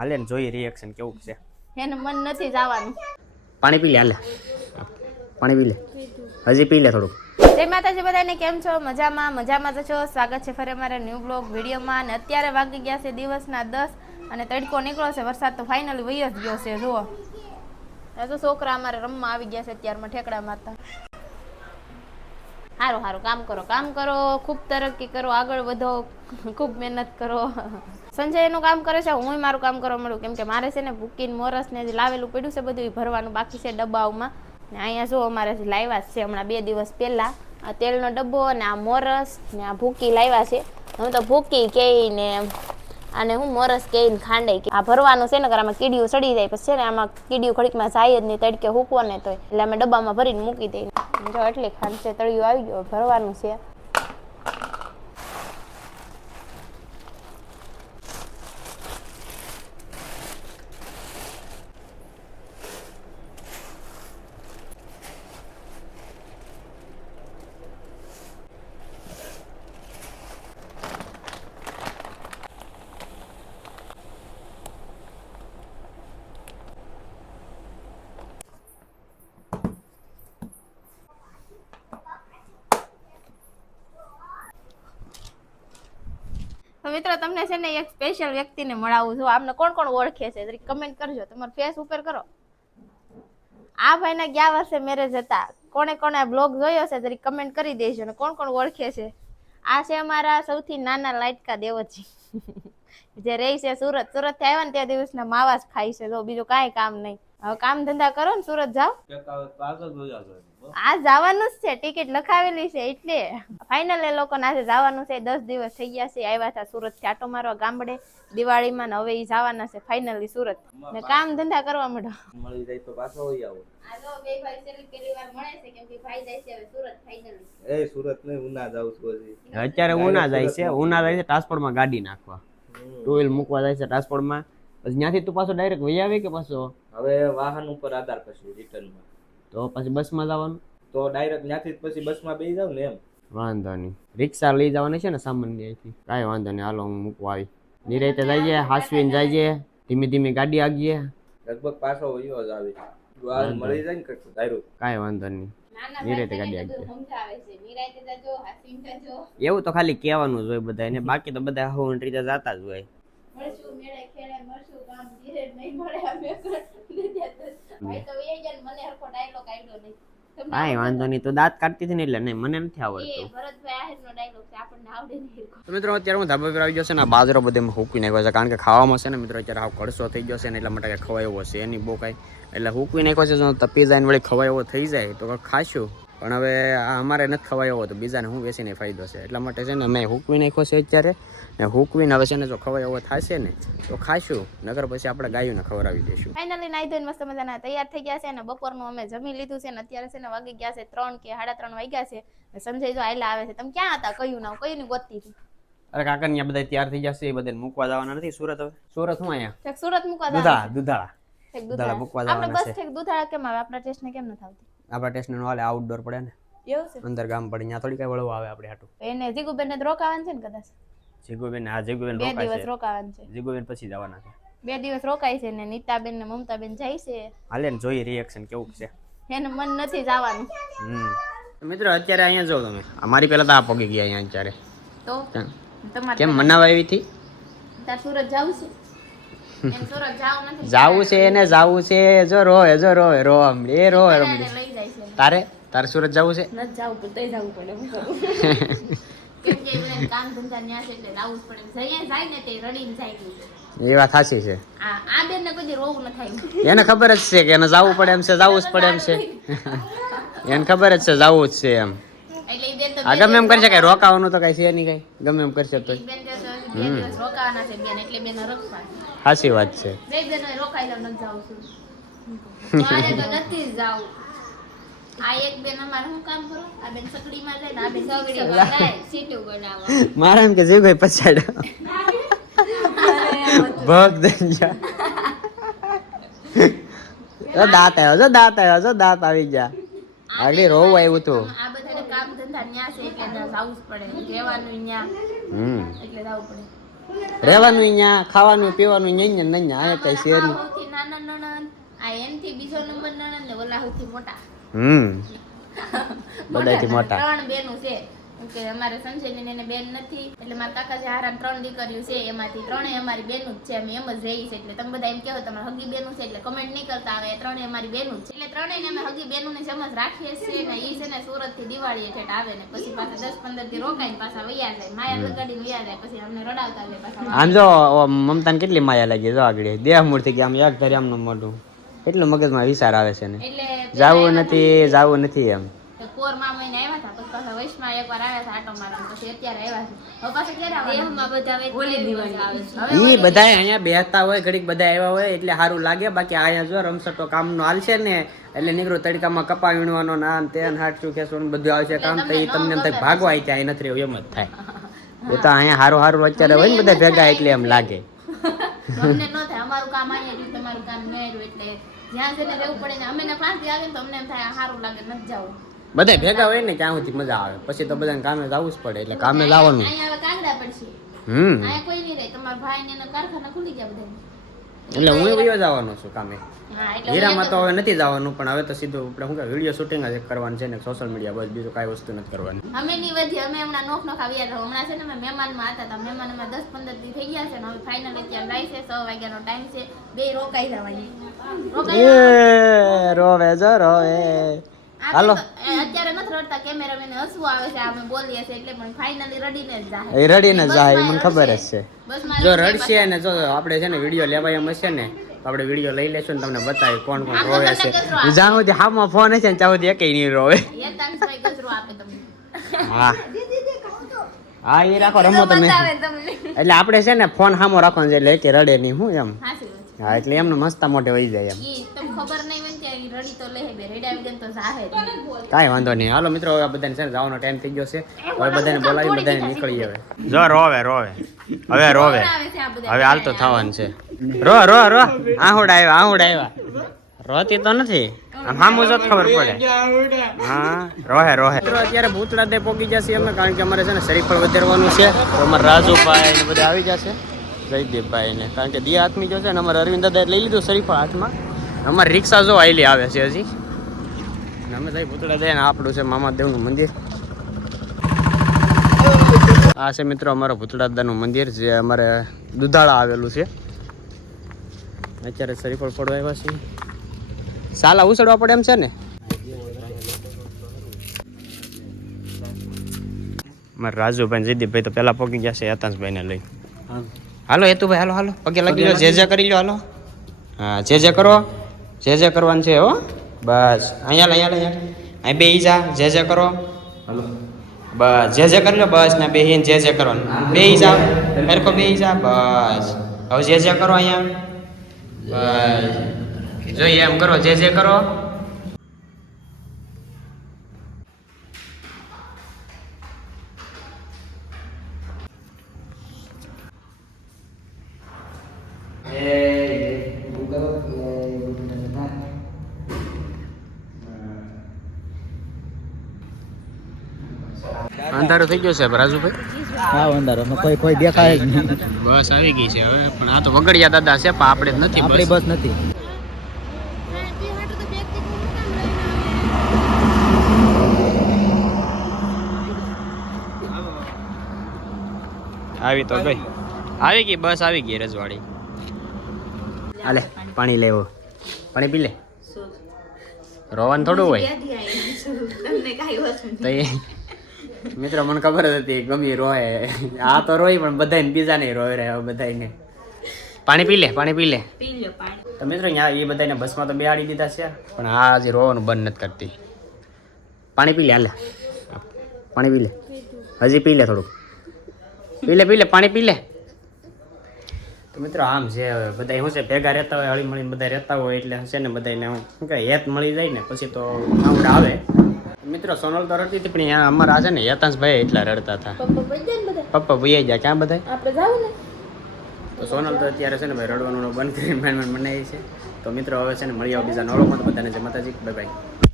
હાલે ને જોઈએ રિએક્શન કેવું છે. એને મન નથી જવાનું. પાણી પી લે હાલે. પાણી પી લે. હજી પી લે થોડુંક. જય માતાજી બધાને કેમ છો? મજામાં? મજામાં તો છો? સ્વાગત છે ફરી અમારા ન્યૂ બ્લોગ વિડીયોમાં. અને અત્યારે વાગી ગયા છે દિવસના દસ અને તડકો નીકળ્યો છે. વરસાદ તો ફાઇનલી વહી જ ગયો છે જુઓ. તો છોકરા અમારે રમવા આવી ગયા છે અત્યારમાં ઠેકડા મારતા સારું સારું કામ કરો કામ કરો, ખૂબ તરક્કી કરો, આગળ વધો, ખૂબ મહેનત કરો. સંજય એનું કામ કરે છે હું મારું કામ કરવા મળું કેમ કે મારે છે ને ભૂકીને મોરસને જે લાવેલું પડ્યું છે બધું ભરવાનું બાકી છે ડબ્બાઓમાં. ને અહીંયા જો અમારે લાવ્યા છે, હમણાં બે દિવસ પહેલાં, આ તેલનો ડબ્બો અને આ મોરસ ને આ ભૂકી લાવ્યા છે. હું તો ભૂકી કહી ને અને હું મોરસ કહીને ખાંડે આ ભરવાનું છે ને કર આમાં કીડીયું સડી જાય, પછી છે ને આમાં કીડીઓ ઘડીકમાં જાય જ નહીં, તડકે હૂકવો ને તો એટલે અમે ડબ્બામાં ભરીને મૂકી દઈએ. જો એટલી ખાંડ છે તળિયું આવી ગયો ભરવાનું છે. મિત્રો, તમને છે ને એક સ્પેશિયલ વ્યક્તિને મળાવું છું. આમને કોણ કોણ ઓળખે છે? જરી કમેન્ટ કરજો. તમારો ફેસ ઉપર કરો. આ ભાઈના ગયા વર્ષે મેરેજ હતા. કોણે કોણે બ્લોગ જોયો છે જરી કમેન્ટ કરી દેજો ને કોણ કોણ ઓળખે છે? આ છે અમારા સૌથી નાના લાઇટકા દેવજી. જે રહી છે સુરત. સુરતથી આવ્યા ને તે દિવસના માવા જ ખાય છે. તો બીજું કાંઈ કામ નહીં. હવે કામ ધંધા કરો ને સુરત જાઓ. આ જવાનું જ છે ટિકિટ લખાવેલી છે એટલે. ફાઇનલ એ લોકોને આજે જવાનું છે દસ દિવસ થઈ ગયા છે આવ્યા હતા સુરતથી આટો મારવા ગામડે. દિવાળીમાં ને હવે એ જવાના છે ફાઇનલી સુરત. ને કામ ધંધા કરવા માંડો. મળી જાય તો પાછો હોઈ આવો. એ સુરત ને ઉના જાવ છું અત્યારે ઉના જાય છે ઉના જાય છે ટ્રાન્સપોર્ટમાં ગાડી નાખવા. ટુ વ્હીલ મૂકવા જાય છે ટ્રાન્સપોર્ટમાં પછી ત્યાંથી તું પાછો ડાયરેક્ટ વહી આવે કે પાછો? હવે વાહન ઉપર આધાર પછી રિટર્નમાં તો પછી બસમાં જવાનું? તો ડાયરેક્ટ ત્યાંથી જ પછી બસમાં બેસી જાવ ને એમ. વાંધો નહીં. રિક્ષા લઈ જવાની છે ને સામાન્ય અહીંથી કાંઈ વાંધો નહીં હાલો હું મૂકવા આવી. નિરાતે જઈએ હાસવીને જઈએ ધીમે ધીમે ગાડી આગીએ. લગભગ પાછો વયો જ આવી વાર મળી જાય ને કંઈક ધાર્યું કાંઈ વાંધો નહીં. નિરાતે ગાડી આગીએ. એવું તો ખાલી કહેવાનું જ હોય બધાને બાકી તો બધા હું રીતે જતા જ હોય. કાંઈ વાંધો નહીં તો દાંત કાઢતી હતી ને એટલે નહીં મને નથી આવડતું. તો મિત્રો અત્યારે હું ધાબા પર આવી ગયો છે ને આ બાજરો બધે હૂકવી નાખ્યો છે કારણ કે ખાવામાં છે ને મિત્રો અત્યારે આવ કડસો થઈ ગયો છે ને એટલા માટે ખવાય એવો છે એની બહુ કાંઈ. એટલે હૂકવી નાખ્યો છે જો તપી જાય ને વળી ખવાય એવો થઈ જાય તો ખાશું. પણ હવે આ અમારે નથી ખવાય એવો તો બીજાને હું બેસીને ફાયદો છે. એટલા માટે છે ને અમે હુકવી નાખ્યો છે અત્યારે. ને હુકવીને હવે છે ને જો ખવાય એવો થશે ને તો ખાશું નગર પછી આપણે ગાયોને ખવડાવી દઈશું ફાઇનલી નાઈ ધોઈને મસ્ત મજાના તૈયાર થઈ ગયા છે અને બપોરનું અમે જમી લીધું છે ને અત્યારે છે ને વાગી ગયા છે ત્રણ કે સાડા ત્રણ વાગ્યા છે. ને સંજય જો આયલા આવે છે. તમે ક્યાં હતા? કયું ના કયું ગોતતી હતી? અરે કાકા અહીંયા બધા તૈયાર થઈ જશે એ બધા મૂકવા જવાના નથી. સુરત હવે? સુરત હું અહીંયા? સુરત મૂકવા દુધાળા દુધાળા. દુધાળા. મૂકવા જવાના છે આપણે બસ દુધાળા કેમ આવે? આપણા ટેસ્ટ ને કેમ નથી આવતી આપણા ટેસ્ટનો હાલે આઉટડોર પડે ને. એવું છે? અંદર ગામ પડે ત્યાં થોડી કઈ વળવા આવે આપણે હાટું. એને જીગુબેન ને રોકાવાનું છે ને કદાચ? જીગુબેન હા જીગુબેન બે દિવસ રોકાવાનું છે. જીગુબેન પછી જવાના છે. બે દિવસ રોકાય છે ને નીતાબેન ને મમતાબેન જાય છે. હાલે ને જોઈએ રિએક્શન કેવું છે. એને મન નથી જવાનું. મિત્રો અત્યારે અહીંયા જો તમે. અમારી પહેલા તો આ પગી ગયા અહીંયા અત્યારે. તો? તમારે કેમ મનાવા આવી હતી? સુરત જાવું છે? જાવું છે એને જાવું છે. જો હે જો રોવે રો એ રો રમડી. તારે? તારે સુરત જવું છે? નથી જાવું પણ તઈ જવું પડે હું કરું? એ બધાને કામ ધંધા ન્યા છે એટલે જાવું જ પડે. જઈએ જાય ને તે રડીને જાય ગયું એ વાત સાચી છે. આ આ બેન ને કોઈ રોવું ન થાય. એને ખબર જ છે કે એને જવું પડે એમ છે જવું જ પડે એમ છે. એને ખબર જ છે જવું જ છે એમ. એટલે ઈ બેન તો આ ગમે એમ કરી શકે રોકાવાનું. તો કઈ છે નહીં કઈ. ગમે એમ કરશે તો સાચી વાત છે. આ એક બેન અમારે શું કામ કરો? આ બેન સકડીમાં જાય ને આ બેન સકડીમાં જાય સીટું બનાવવા મારા એમ કે જીવભાઈ પછાડ. ભગ દઈ દાંત આવ્યો જો દાંત આવ્યો જો દાંત આવી ગયા. આગળ રોવું આવ્યું તું. આ બધાને કામ ધંધા ન્યા છે એટલે જાવું પડે. રહેવાનું ન્યા. હમ. એટલે જવું પડે. રહેવાનું અહીંયા ખાવાનું પીવાનું અહીંયા ને અહીંયા અહીંયા કઈ છે નહીં. સૌથી નાના નણંદ આ એનથી બીજો નંબર નણંદ ને ઓલા સૌથી મોટા. હમ. બધાયથી મોટા. ત્રણ બેનો છે. કે અમારે સંજયની એને બેન નથી. એટલે મારા કાકાજી હારા ત્રણ દીકરીઓ છે. એમાંથી ત્રણેય અમારી બેનું જ છે. અમે એમ જ રહી છે એટલે તમે બધા એમ કહેવો તમારે હગી બેનું છે એટલે કમેન્ટ નહીં કરતા આવે. ત્રણેય અમારી બેનું છે. એટલે ત્રણેયને અમે હગી બેનું ને સમજ રાખીએ છીએ ને ઈ છે ને સુરતથી દિવાળી એટલે આવે ને પછી પાછા દસ પંદરથી રોકાઈને પાછા વૈયા જાય. માયા લગાડીને વૈયા જાય. પછી અમને રડાવતા જાય પાછા આમ જો મમતાને કેટલી માયા લાગી જો આગળ. દેહ મૂર્તિ કે આમ યાદ ધરી આમનું મોઢું. એટલું મગજમાં વિચાર આવે છે ને. એટલે જાવું નથી જાવું નથી એમ. તો કોર મહિને આવ્યા હતા પછી પાછા વૈશમાં એકવાર આવ્યા હતા આટો મારવા પછી અત્યારે આવ્યા છે. હવે પાછા ક્યારે આવવાના? હોળી દિવાળી આવે છે. હવે બધા અહીંયા બેહતા હોય ઘડીક બધા આવ્યા હોય એટલે સારું લાગે. બાકી અહીંયા જો રમસટો કામનો હાલ છે ને એટલે નીકળો તડકામાં કપા વીણવાનો ના તેન હાટું ખેંચવાનું બધું આવશે કામ તો એ તમને એમ થાય ભાગવા આવી ત્યાં નથી રહ્યું એમ જ થાય. એ તો અહીંયા સારું સારું અત્યારે હોય ને બધા ભેગા એટલે એમ લાગે. અમને ન થાય અમારું કામ અહીંયા રહ્યું તમારું કામ ત્યાં રહ્યું એટલે જ્યાં જઈને રહેવું પડે ને અમે પાંચ દી આવે ને તો અમને એમ થાય સારું લાગે નથી જવું. બધા ભેગા હોય ને ક્યાં સુધી મજા આવે. પછી તો બધાને કામે જવું જ પડે એટલે કામે લાવવાનું અહીંયા હવે કાંગડા પડશે. હમ. અહીંયા કોઈ નહીં રહે. તમારા ભાઈ ને એના કારખાના ખુલી ગયા બધા એટલે હું વયો જવાનો છું કામે. હીરામાં તો હવે નથી જવાનું પણ હવે તો સીધું આપણે શું કે વીડિયો શૂટિંગ જ કરવાનું છે ને સોશિયલ મીડિયા બસ બીજું કાંઈ વસ્તુ નથી કરવાની. અમે ની વધી અમે હમણાં નોખ નોખ આવ્યા હતા. હમણાં છે ને અમે મહેમાનમાં હતા હતા મહેમાનમાં દસ પંદર દી થઈ ગયા છે ને હવે ફાઇનલ અત્યારે લાઈ છે છ વાગ્યાનો ટાઈમ છે. બે રોકાઈ જવાની. રોકાઈ રોવે જો રોવે. હાલો. અત્યારે નથી રડતા કેમેરામેન હસવું આવે છે અમે બોલીએ છે એટલે પણ ફાઇનલી રડીને જ જાય. એ રડીને જાય, મને ખબર જ છે. જો રડશે ને જો આપણે છે ને વીડિયો લેવાય એમ હશે ને આપણે વીડિયો લઈ લેશું ને તમને બતાવી કોણ કોણ રોવે છે. જ્યાં સુધી હાથમાં ફોન હશે ને ત્યાં સુધી એકેય નહીં રોવે. હા. હા એ રાખો રમો તમે. એટલે આપણે છે ને ફોન સામો રાખવાનો છે એટલે એકે રડે નહીં હું એમ. હા એટલે એમને મસ્તા મોટે વહી જાય એમ. તમને ખબર નહીં ઈ રડી તો લે બે રેડા વગર તો જાહે જ કાંઈ વાંધો નહીં. હાલો મિત્રો હવે બધાને છે જવાનો ટાઈમ થઈ ગયો છે. હવે બધાને બોલાવી બધાને નીકળી હવે. જો રોવે રોવે હવે. રોવે હવે. હાલ આ બધા? હવે હાલતો થવાનું છે. Ro ro ro. આહુડ આવ્યા આહુડ આવ્યા રોતી તો નથી. હામું જ ખબર પડે. હા રોહે રોહે મિત્રો અત્યારે ભૂતળા દે પોગી જશે અમે કારણ કે અમારે છે ને શરીફળ વધારવાનું છે. તો અમારે રાજુભાઈ ને બધા આવી જશે જયદીપભાઈ ને. કારણ કે દિયા હાથમી જો છે ને અમારે અરવિંદ દાદાએ લઈ લીધું શરીફળ હાથમાં. અમારે રિક્ષા જો આવેલી આવે છે હજી. અમે તઈ ભૂતળા દે ને આપણું છે મામાદેવનું મંદિર. આ છે મિત્રો અમારો ભૂતળાદાનું મંદિર જે અમારે દુધાળા આવેલું છે. અત્યારે શરીફળ પડવા આવ્યા છીએ. સાલા ઉછળવા પડે એમ છે ને? મારા રાજુભાઈ જયદીપભાઈ તો પહેલાં પગી ગયા છે યતાંશભાઈ ને લઈ હાલો હેતુભાઈ હાલો હાલો. પગે લાગી લો જે જે કરી લો હાલો. હા જે જે કરો. જે જે કરવાનું છે હો. બસ. અહીંયા અહીંયા અહીંયા. અહીં બે જા જે જે કરો. હલો. બસ. જે જે કરી લો બસ. ને બે જે જે કરવાનું બે જા. મેરકો બે જા. બસ. હવે જે જે કરો અહીંયા. બસ. જોઈએ એમ કરો જે જે કરો. અંધારું થઈ ગયું છે રાજુભાઈ? હા અંધારો. કોઈ કોઈ દેખાય જ નહીં. બસ આવી ગઈ છે હવે પણ આ તો વગડિયા દાદા છે પણ આપણે જ નથી આપણી બસ. બસ નથી. આવી તો ગઈ. આવી ગઈ બસ આવી ગઈ રજવાડી. હાલે પાણી લેવો પાણી પી લે. રોવાનું થોડું હોય. તો એ મિત્રો મને ખબર જ હતી ગમી રોય આ તો રોય પણ બધાને બીજા નહીં રોય રહે બધાને પાણી પી લે પાણી પી લે. તો મિત્રો અહીંયા એ બધાને બસમાં તો બેહાડી દીધા છે પણ આ હજી રોવાનું બંધ નથી કરતી. પાણી પી લે હાલે. પાણી પી લે. હજી પી લે થોડુંક. પી લે પી લે પાણી પી લે. તો મિત્રો આમ છે હવે બધા શું છે ભેગા રહેતા હોય હળી મળીને બધા રહેતા હોય એટલે છે ને બધાને શું કે હેત મળી જાય ને પછી તો આવડ આવે. મિત્રો સોનલ તો રડતી હતી પણ અહીંયા અમારા છે ને યતાંશભાઈ એટલા રડતા હતા. પપ્પા ભૂયાઈ ગયા ક્યાં બધા આપણે જાવું ને? તો સોનલ તો અત્યારે છે ને ભાઈ રડવાનું બંધ કરી મેન મેન બનાવી છે. તો મિત્રો હવે છે ને મળી આવો બીજા નવરો તો બધાને જય માતાજી બાય બાય